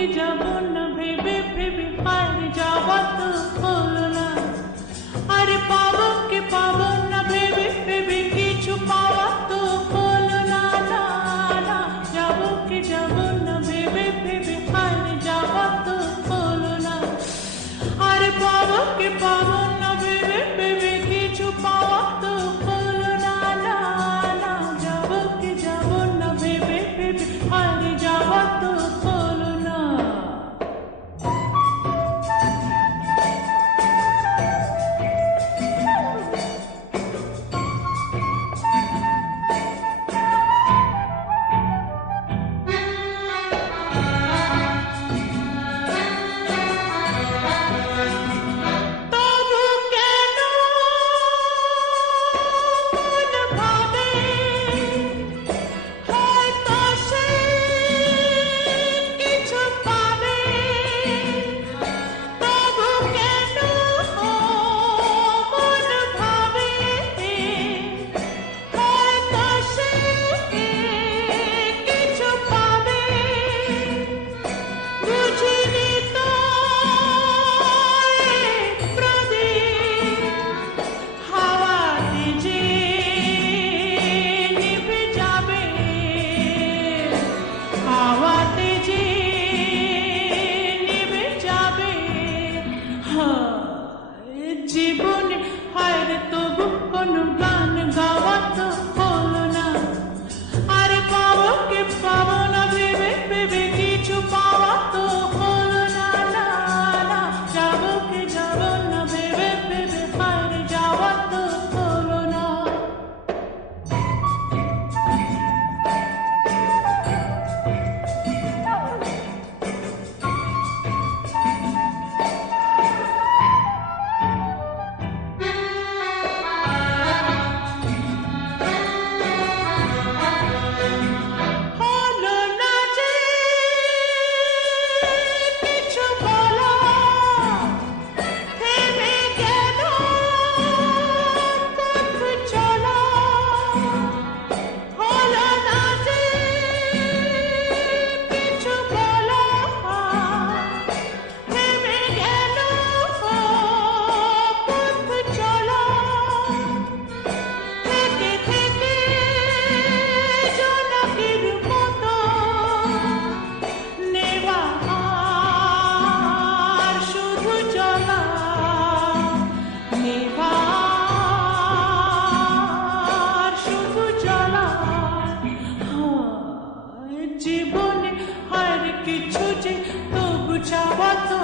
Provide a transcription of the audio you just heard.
কি যাব না ভেবে ভেবে হারিয়ে যাওয়া তো হলো না। আরে পাবো কি পাবো না ভেবে ভেবে কিছু পাওয়া তো হলো না। না না যাবো কি যাব না ভেবে ভেবে হারিয়ে যাওয়া তো হলো না। আরে পাবো কি পাবো না ভেবে ভেবে কিছু পাওয়া তো হলো না। না না যাবো কি যাব না ভেবে ভেবে হারিয়ে যাওয়া তো হলো না। তবু কেন মন ভাবে হয়তো সে কিছু পাবে। তবু কেন মন ভাবে হয়তো সে কিছু পাবে। বুঝিনি তো প্রদীপ হাওয়াতে যে নিভে যাবে। হাওয়াতে যে নিভে যাবে। জীবনে হায় তবু কোনো গান গাওয়া তো হলো না। আরে পাবো কি পাবো না ভেবে ভেবে কিছু পাওয়া তো হলো না। না না যাবো কি যাব না ভেবে ভেবে হারিয়ে যাওয়া তো হলো না। হলো না যে কিছু বলা থেমে গেল পথ চলা। হলো না যে কিছু বলা থেমে গেল পথ চলা। থেকে থেকে জোনাকির মতো নেওয়া আর শুধু চলা। নেওয়া আর শুধু চলা। জীবনে আর কিছু যে তবু চাওয়া তো